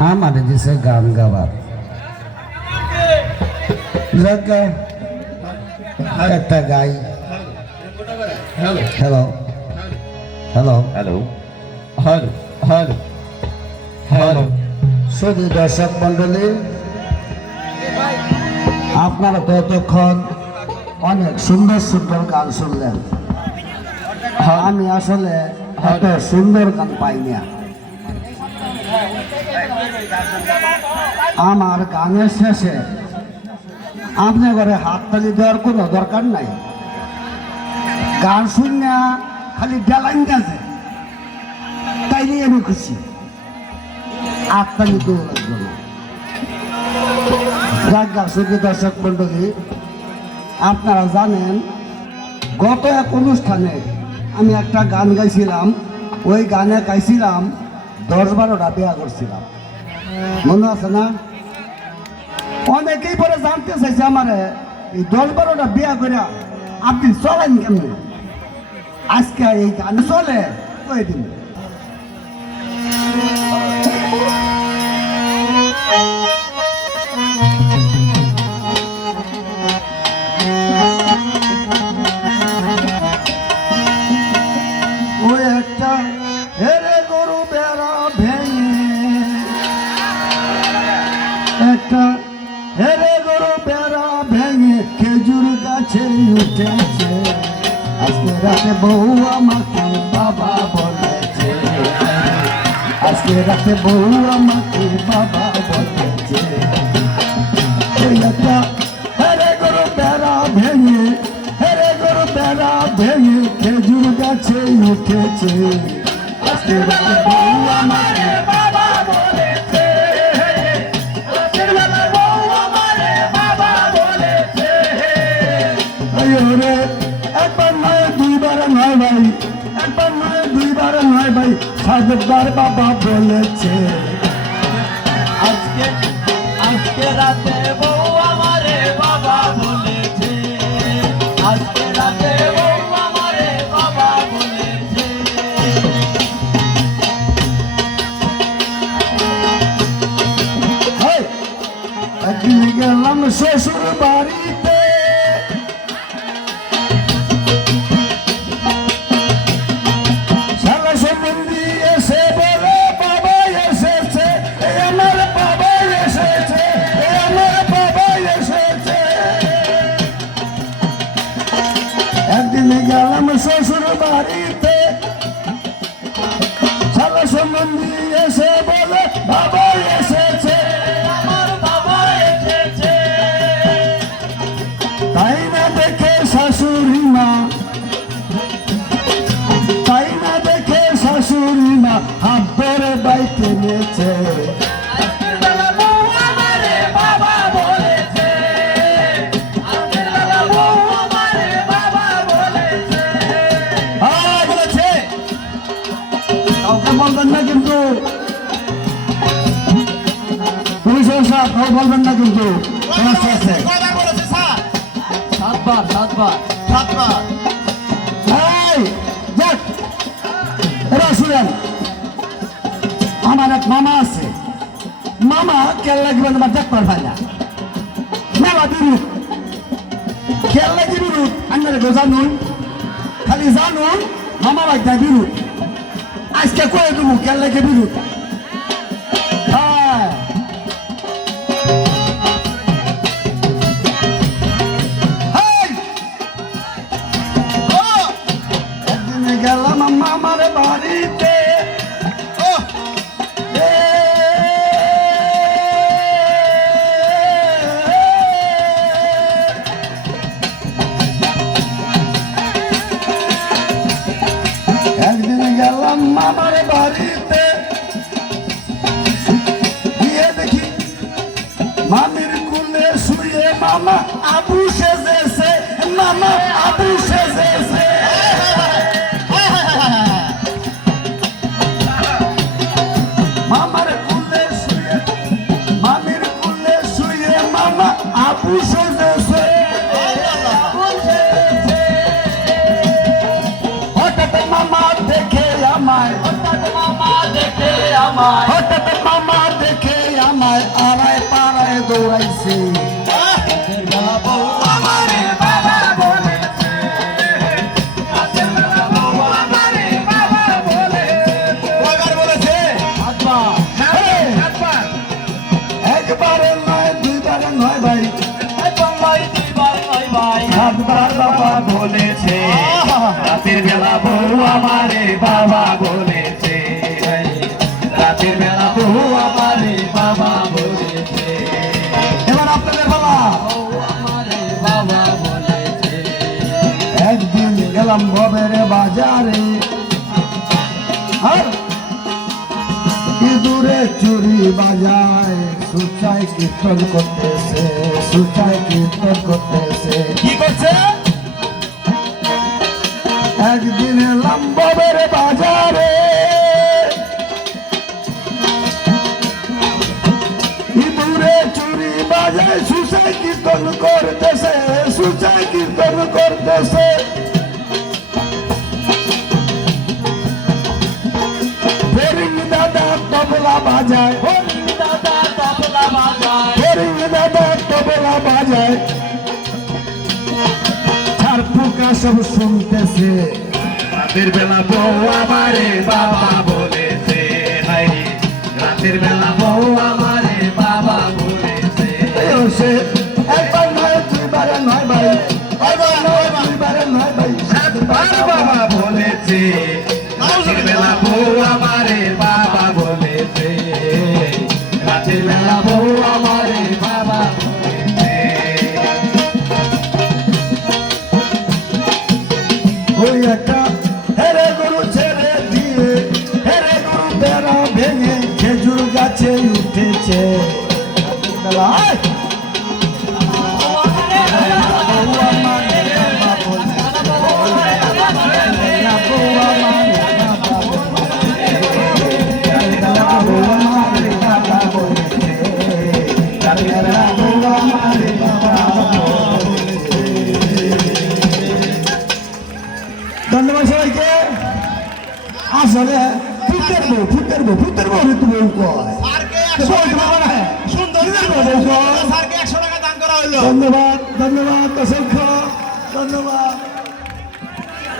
আমার দিছে গান গাবার একটা গাই। Hello hello hello hello hello hello শুধু দর্শক মন্ডলী, আপনারা তো এতক্ষণ অনেক সুন্দর সুন্দর গান শুনলেন। আমি আসলে এত সুন্দর গান পাই না। আমার গানের শেষে আপনি ঘরে হাততালি দেওয়ার কোনো দরকার নাই। গান শুনে খালি ডেলাইন গেছে তাইলে আমি খুশি, হাততালি দেওয়া লাগবে না। যাক শুধু দর্শক মন্ডলী, আপনারা জানেন গত এক অনুষ্ঠানে আমি একটা গান গাইছিলাম। ওই গানে গাইছিলাম 10-12টা বিয়া করছিলাম, মনে আছে না? অনেকেই পরে জানতে চাইছে আমারে এই 10-12টা বিয়া করে আপনি চলেন কেমন। আজকে এই গান চলে ওই দিন ওই একটা হেরে গরু বেড়া ভেঙে, একটা হেরে গরু বেড়া ভেঙে খেজুর গাছে উঠেছে। আজকে রাতে বউ আমাকে বাবা বলেছে, আজকে রাতে বউ আমাকে বাবা বলেছে। ওই একটা হেরে গরু বেড়া ভেঙে, হেরে গরু বেড়া ভেঙে খেজুর গাছে উঠেছে। আজকে রাতে বউ আমাকে বাবা বলেছে, আজকে রাতে বউ আমাকে বাবা বলেছে। রে একবার নয় দুইবার নয় ভাই, একবার নয় দুইবার নয় ভাই, 7বার বাবা বলেছে। আজকে আজকে রাতে বউ আমারে বাবা বলেছে, আজকে রাতে বউ আমারে বাবা বলেছে। একদিন গেলাম শ্বশুর বাড়িতে, শালা সম্বন্ধী এসে বলে বাবা এসেছে, আমার বাবা এসেছে, আমার বাবা এসেছে। একদিন গেলাম শ্বশুর বাড়িতে, শালা সম্বন্ধী এসে বলে বাবা এসেছে, আমার বাবা এসেছে। তাই না দেখে শাশুড়ি মা, তাই না দেখে শাশুড়ি মা হাত ধরে বাইকে নিয়েছে। আজকের বেলা বউ আমারে বাবা বলেছে, আজকের বেলা বউ আমারে বাবা বলেছে। বলেছে কাউকে বলবেন না কিন্তু, পুলিশ সাহেব কাউ বলবেন না কিন্তু। সমস্যা আছে। কয়বার বলেছে স্যার? 7বার 7বার। এই, যাক, এবার শুনেন, আমার এক মামা আছে। মামা কেল লাগবে তোমার দেখতে পারবে না, মেলা বিরুদ্ধ খেয়াল লাগি বিরুদ্ধ। আপনারা কেউ জানুন, খালি জানুন মামা বাগদা বিরুদ্ধ। আজকে কয়ে দেবো খেয়াল লাগে বিরুদ্ধ। একদিনে গেলাম মামার বাড়িতে, একদিন গেলাম মামার বাড়িতে, গিয়ে দেখি মামির কুলে শুয়ে মামা আবু সেজেছে, মামা আবু সেজেছে। মামার কুলে শুয়ে, মামির কুলে শুয়ে মামা আবু সেজেছে। হঠাৎ মামা দেখে আমায়, হঠাৎ মামা দেখে আমায়, হঠাৎ মামা দেখে আমায় আড়ায় পাড়ায় দৌড়াইছে রাতের বেলা বউ আমারে বাবা বলেছে, রাতের বেলা বউ আমারে বাবা বলেছে। কয়বার বলেছে? সাতবার, এই, সাতবার। একবারে নয় দুইবারে নয় ভাই একবার নয়, দুইবার নয় ভাই। সাতবার বাবা বলেছে রাতের বেলা বউ আমারে বাবা বলেছে, রাতের বেলা বউ আমারে বাবা বলেছে, এবার আপনাদের বাবা বউ আমারে বাবা বলেছে। একদিন গেলাম ভবের বাজারে আর ইঁদুরে চুরি বাজায় সুচাই কীর্তন করতেছে সুচাই কীর্তন করতেছে কি করছে? একদিন এলাম ভবের বাজারে ইঁদুরে চুরি বাজায় সুচাই কীর্তন করতেছে সুচাই কীর্তন করতেছে ফেরিং দাদা তবলা বাজায় হরিণ দাদা তবলা বাজায়, ফেরিং দাদা তবলা বাজায় চার পোকা সব শুনতেছে রাতের বেলা বউ আমারে বাবা বলেছে, হাই রাতের বেলা বউ আমারে বাবা বলেছে। সে একবার নয় দুইবারে নয় ভাই একবার নয় দুইবারে নয় ভাই সাতবার বাবা বলেছে, রাতের বেলা বউ আমারে বাবা বলেছে, রাতের বেলা বউ আমারে বাবা বলেছে। ওই একটা হেরে গরু ছেড়ে দিয়ে হেরে গরু বেড়া ভেঙে খেজুর গাছে উঠেছে বেলায় ধন্যবাদ সবাইকে আসলে ফুটের বউ ঋতু বউ কয় স্যারকে 100 টাকা সুন্দর স্যারকে 100 টাকা দান করা হইলো। ধন্যবাদ অসংখ্য ধন্যবাদ